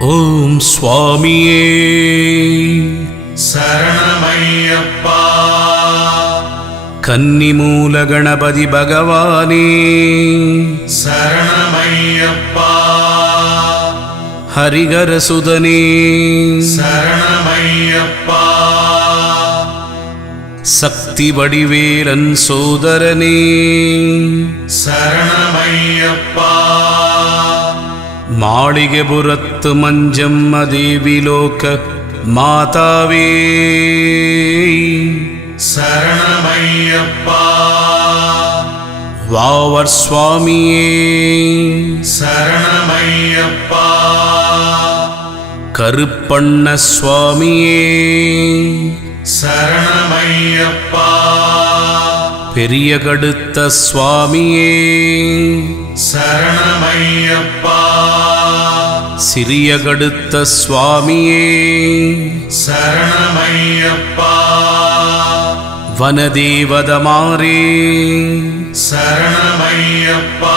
ஓம் சுவாமியே சரணமையப்பா. கன்னிமூல கணபதி பகவானே சரணமையப்பா. ஹரிகரசுதனே சரணமையப்பா. சக்தி வடிவேலன் சோதரனே சரணமையப்பா. மாளிகைபுரத்து மஞ்சம்ம தேவிலோக மாதாவே சரணமையப்பா. வாவர் சுவாமியே சரணமையப்பா. கருப்பண்ண சுவாமியே சரணமையப்பா. பெரிய கடுத்த சுவாமியே சரணமையப்பா. சிறிய கடுத்த சுவாமியே சரணமையப்பா. வனதேவதமாரே சரணமையப்பா.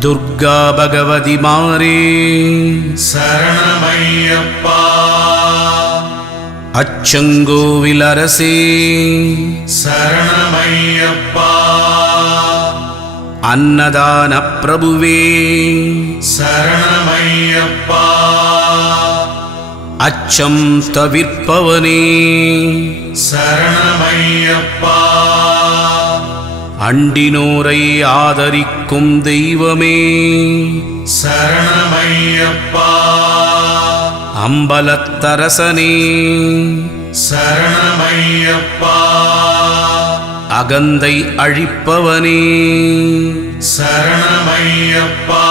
துர்கா பகவதி மாரே சரணமையப்பா. அச்சங்கோவில் அரசே சரணமையப்பா. அன்னதான பிரபுவே சரணமையப்பா. அச்சம் தவிர்ப்பவனே சரணமையப்பா. அண்டினோரை ஆதரிக்கும் தெய்வமே சரணமையப்பா. அம்பலத்தரசனே சரணமையப்பா. அகந்தை அழிப்பவனே சரணமையப்பா.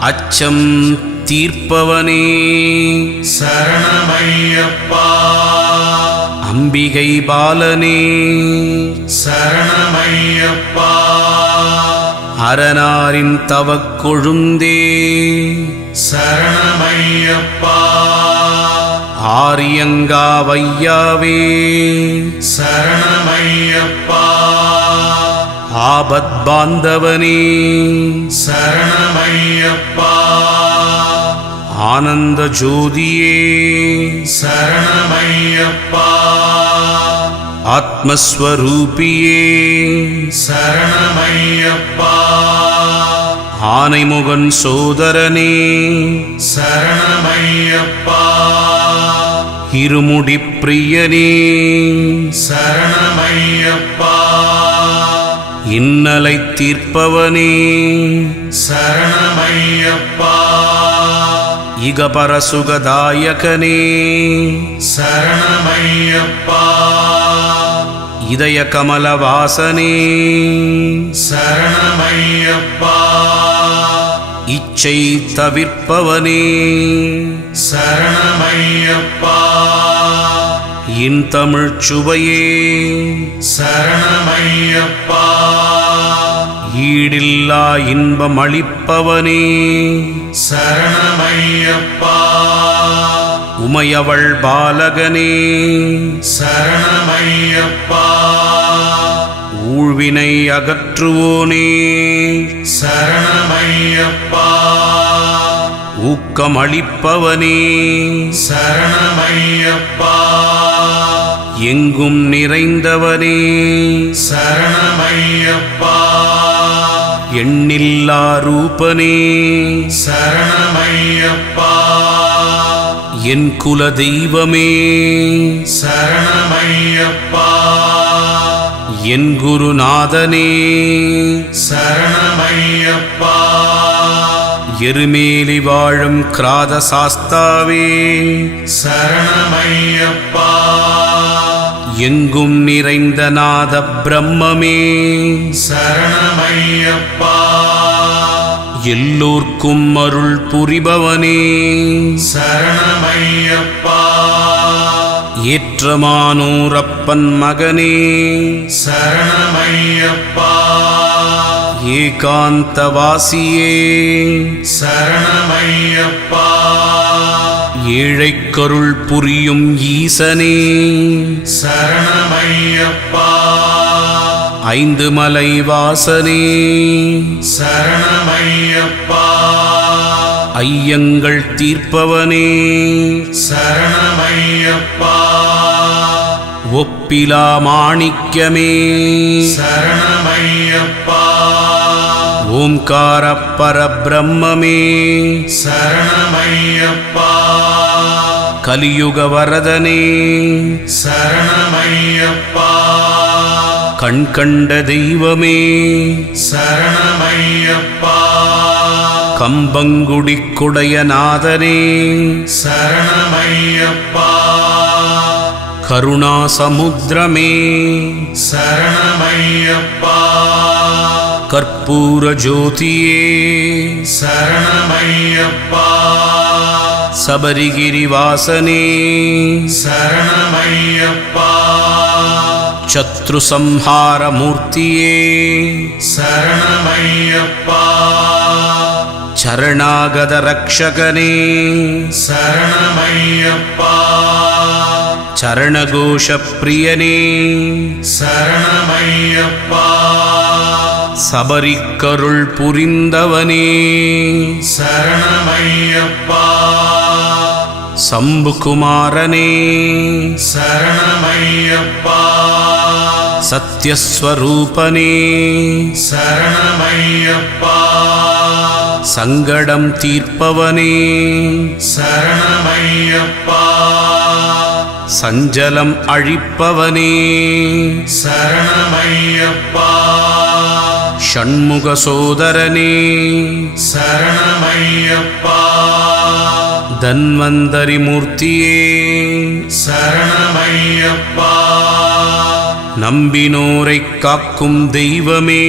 அச்சம் தீர்ப்பவனே சரணமையப்பா. அம்பிகை பாலனே சரணமையப்பா. அரணாரின் தவக்கொழுந்தே சரணமையப்பா. ஆரியங்காவையாவே சரணமையப்பா. ஆபத் பாந்தவனே சரணமையப்பா. ஆனந்த ஜோதியே சரணமையப்பா. ஆத்மஸ்வரூபியே சரணமையப்பா. ஆனைமுகன் சோதரனே சரணமையப்பா. இருமுடி பிரியனே சரணமையப்பா. இன்னலை தீர்ப்பவனே சரணமையப்பா. இகபரசுகதாயகனே சரணமையப்பா. இதய கமலவாசனே சரணமையப்பா. இச்சை தவிர்ப்பவனே சரணமையப்பா. இன் தமிழ்ச் சுவையே சரணமையப்பா. ஈடில்லா இன்பம் அளிப்பவனே சரணமையப்பா. உமையவள் பாலகனே சரணமையப்பா. ஊழ்வினை அகற்றுவோனே சரணமையப்பா. ஊக்கம் அளிப்பவனே சரணமையப்பா. எங்கும் நிறைந்தவனே சரணமையப்பா. எண்ணில்லா ரூபனே சரணமையப்பா. என் குல தெய்வமே சரணமையப்பா. என் குருநாதனே சரணமையப்பா. எருமேலி வாழும் கிராத சாஸ்தாவே சரணமையப்பா. எங்கும் நிறைந்த நாத பிரம்மமே சரணமையப்பா. எல்லோர்க்கும் அருள் புரிபவனே சரணமையப்பா. ஏற்றமானூரப்பன் மகனே சரணமையப்பா. ஏகாந்தவாசியே சரணமையப்பா. ஏழைக்கருள் புரியும் ஈசனே சரணமையப்பா. ஐந்து மலை வாசனே சரணமையப்பா. ஐயங்கள் தீர்ப்பவனே சரணமையப்பா ஒப்பிலா மாணிக்கமே சரணமையப்பா ஓம்கார பரபிரம்மமே சரணமையப்பா கலியுக வரதனே சரணமையப்பா கண்கண்ட தெய்வமே சரணமையப்பா கம்பங்குடி குடையநாதனே சரணமையப்பா கருணாசமுத்திரமே சரணமையப்பா கற்பூர ஜோதியே சரணமையப்பா சபரிகிரிவாசனே சரணமையப்பா சத்ரு சம்ஹார மூர்த்தியே சரணமையப்பா சரணாகத ரக்ஷகனே சரணமையப்பா சரணகோஷ பிரியனே சரணமையப்பா சபரிக்கருள் புரிந்தவனே சரணமையப்பா சம்புகுமாரனே சரணமையப்பா சத்யஸ்வரூபனே சரணமையப்பா சங்கடம் தீர்ப்பவனே சரணமையப்பா சஞ்சலம் அழிப்பவனே சரணமையப்பா ஷண்முக சோதரனே சரணமையப்பா தன்வந்தரி மூர்த்தியே சரணமையப்பா நம்பினோரை காக்கும் தெய்வமே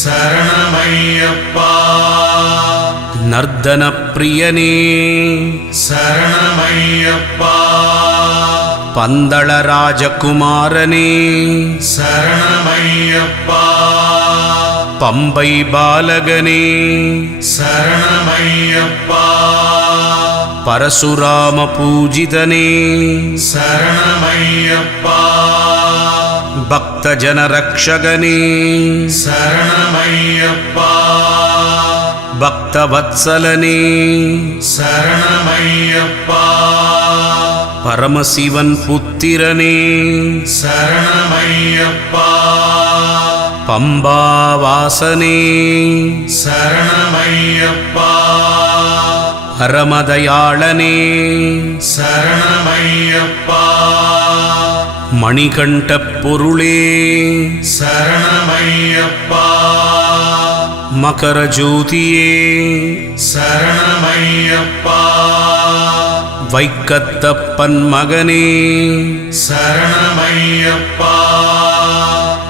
சரணமையப்பா நர்தன பிரியனே சரணமையப்பா பந்தள ராஜகுமாரனே சரணமையப்பா பம்பை பாலகனே சரணமையப்பா பரசுராம பூஜிதனே சரணமையப்பா பக்தஜன ரக்ஷகனே சரணமையப்பா பக்தவத்சலனே சரணமையப்பா பரமசிவன் புத்திரனே சரணமையப்பா பம்பாவாசனே சரணமையப்பா பரமதயாளனே சரணமையப்பா மணிகண்ட பொருளே சரணமையப்பா மகர ஜோதியே சரணமையப்பா வைக்கத்தப்பன் மகனே சரணமையப்பா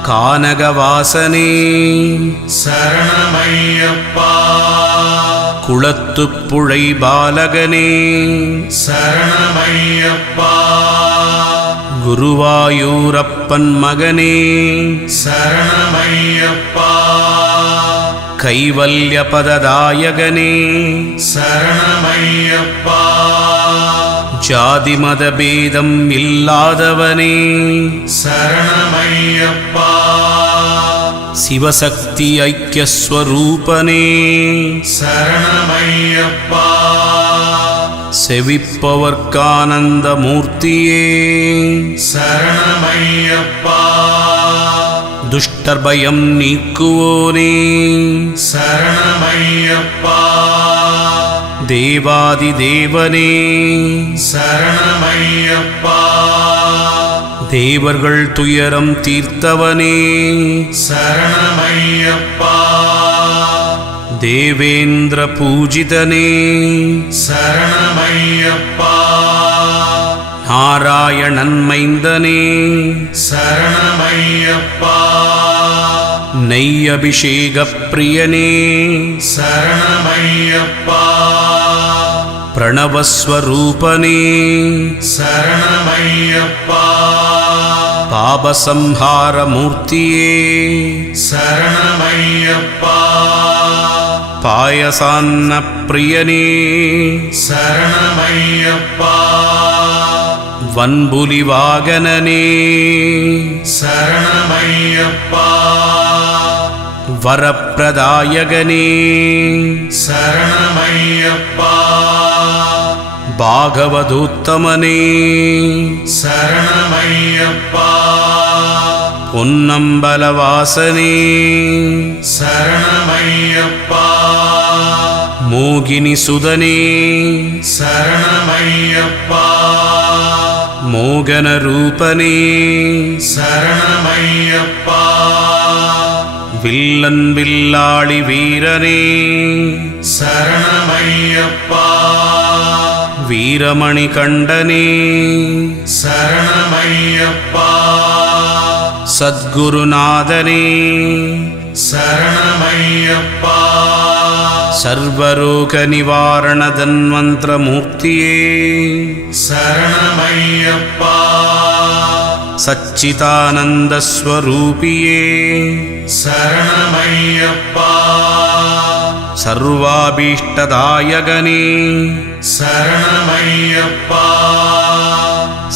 கானகவாசனே சரணமையப்பா குளத்துப்புழை பாலகனே சரணமையப்பா குருவாயூரப்பன் மகனே சரணமையப்பா கைவல்யபததாயகனே சரணமையப்பா ஜாதிமத பேதம் இல்லாதவனே சரணமையப்பா சிவசக்தி ஐக்கியஸ்வரூபனே சரணமையப்பா செவிப்பவர்க்கானந்த மூர்த்தியே சரணமையப்பா துஷ்டர்பயம் நீக்குவோனே சரணமையப்பா தேவாதி தேவனே சரணமையப்பா தேவர்கள் துயரம் தீர்த்தவனே சரணமையப்பா தேவேந்திர பூஜிதனே சரணமையப்பா நாராயணன் மைந்தனே சரணமையப்பா நெய் அபிஷேக பிரியனே சரணமையப்பா பிரணவஸ்வரூபனே சரணமையப்பா பாபசம்ஹார மூர்த்தியே சரணமையப்பா பாயசான்ன பிரியனே சரணமையப்பா வன்புலி வாகனனே சரணமையப்பா வரப்பிரதாயகனே சரணமையப்பா பாகவதூத்தமனே சரணமையப்பா பொன்னம்பலவாசனே சரணமையப்பா மோகினி சுதனே சரணமையப்பா மோகன ரூபனே சரணமையப்பா வில்லன் வில்லாளி வீரனே சரணமையப்பா வீரமணி கண்டனே சரணமையப்பா சத்குருநாதனே சரணமையப்பா சர்வரோக நிவாரண தன்வந்திரமூர்த்தியே சரணமையப்பா சச்சிதானந்த ஸ்வரூபியே சரணமையப்பா சர்வாபீஷ்டதாயகனே சரணமையப்பா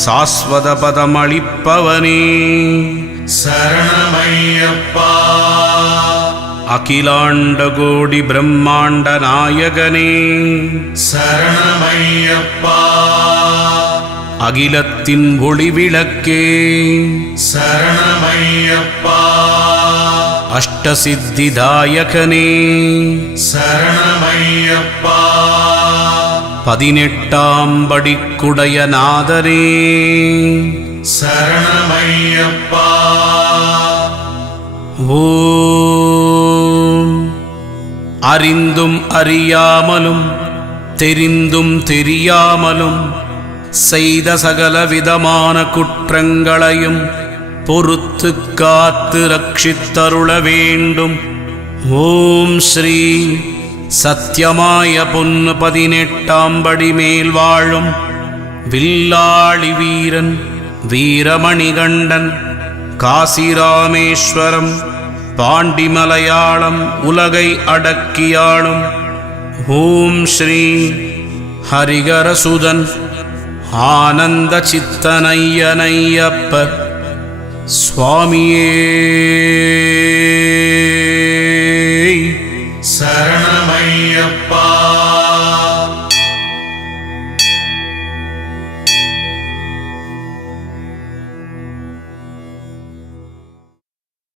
சாஸ்வத பதமளிப்பவனே சரணமையப்பா அகிலாண்ட கோடி பிரம்மாண்ட நாயகனே சரணமையப்பா அகிலத்தின் ஒளிவிளக்கே சரணமையப்பா அஷ்டசித்திதாயகனே சரணமையப்பா 18ஆம் படிக்குடைய நாதரே சரணமையப்பா ஓம் அறிந்தும் அறியாமலும் தெரிந்தும் தெரியாமலும் செய்த சகல விதமான குற்றங்களையும் பொறுத்து காத்து ரட்சித்தருள வேண்டும். ஓம் ஸ்ரீ சத்யமாய பொன்னு 18ஆம் படி மேல் வாழும் வில்லாளி வீரன் வீரமணிகண்டன் காசிராமேஸ்வரம் பாண்டிமலையாளம் உலகை அடக்கியாளும் ஓம் ஸ்ரீ ஹரிகரசுதன் ஆனந்த சித்தனையனையப்ப சுவாமியே சரணமையப்பா